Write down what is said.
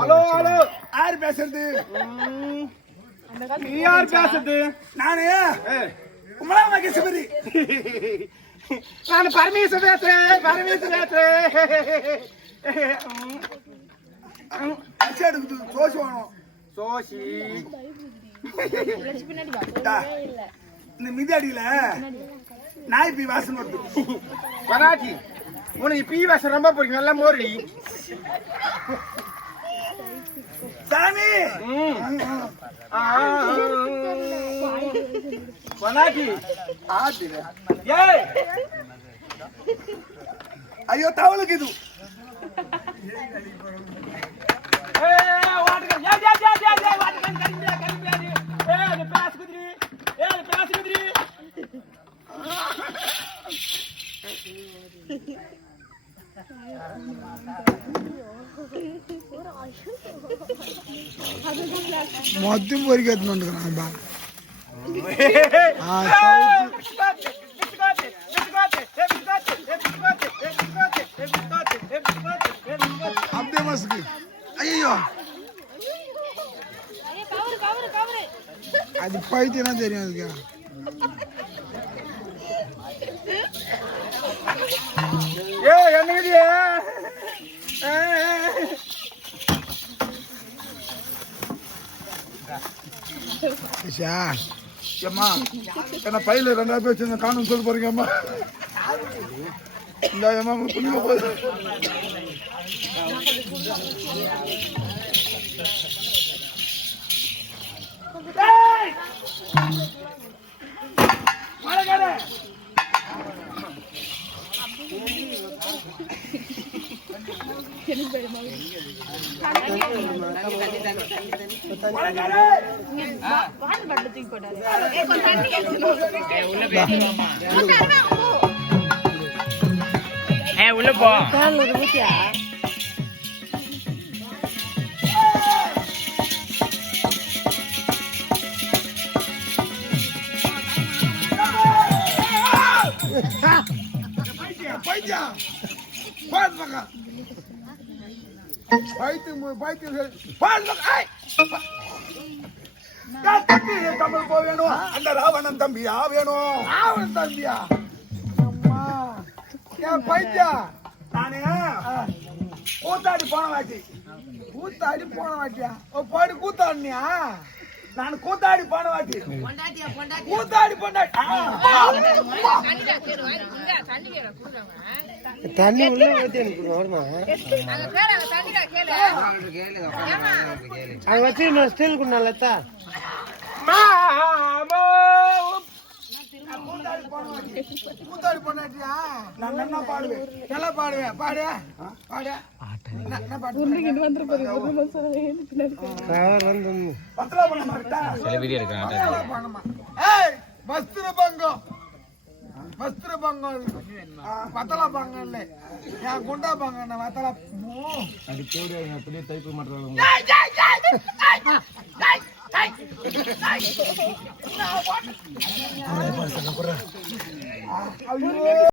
Hello hello, யார் பேசுறது? நீ யார் பேசுறது? நானே உமலா மகேஸ்வரி. நான் பரமேஸ்வர பேசுறேன், பரமேஸ்வர பேசுறேன். சோசி வேணும், சோசி. இந்த மிதியடியில நாய் பீ வாசனை வருது. பராட்டி உனக்கு பீ வாசனை ரொம்ப பிடிக்கும். நல்லா மோரி சாமி. பராட்டி ஐயோ தவளுக்கு இது మొత్తం పొరిగెత్తుకుంటున్నాను బాగా అప్పుడే మస్కి అయ్యో అది పైతేనా తెలియదు என்னது அம்மா என்ன பையில 2000 பேர் காணும் சொல்ல போறீங்க அம்மா. இந்த அம்மா புண்ணிய போகுது. உள்ள போ. தமிழ் போ வேணும். அந்த ராவணன் தம்பியா வேணும். ராவணன் தம்பியா அம்மா ஏன் பைத்தியா? நானே கூத்தாடி போன வாட்டி. கூத்தாடி போன வாட்டியா? பாடி கூத்தாடினியா? நான் கூத்தாடி போன வாட்டி. கூத்தாடி பொண்டாட்டி தண்ணி உள்ள ஊத்தி வருமா அங்க வச்சு ஸ்டீல் குண்டாலத்தா கூத்தாடி பொண்டாட்டியா? நான் என்ன பாடுவேன்? நல்லா பாடுவேன். பாடு பாடு வஸ்திர பங்கம். வஸ்திர பங்கம் வத்தலா பங்கல்ல என் குண்டா பங்க வத்தலா அது பெரிய தைப்பு மாட்டாங்க.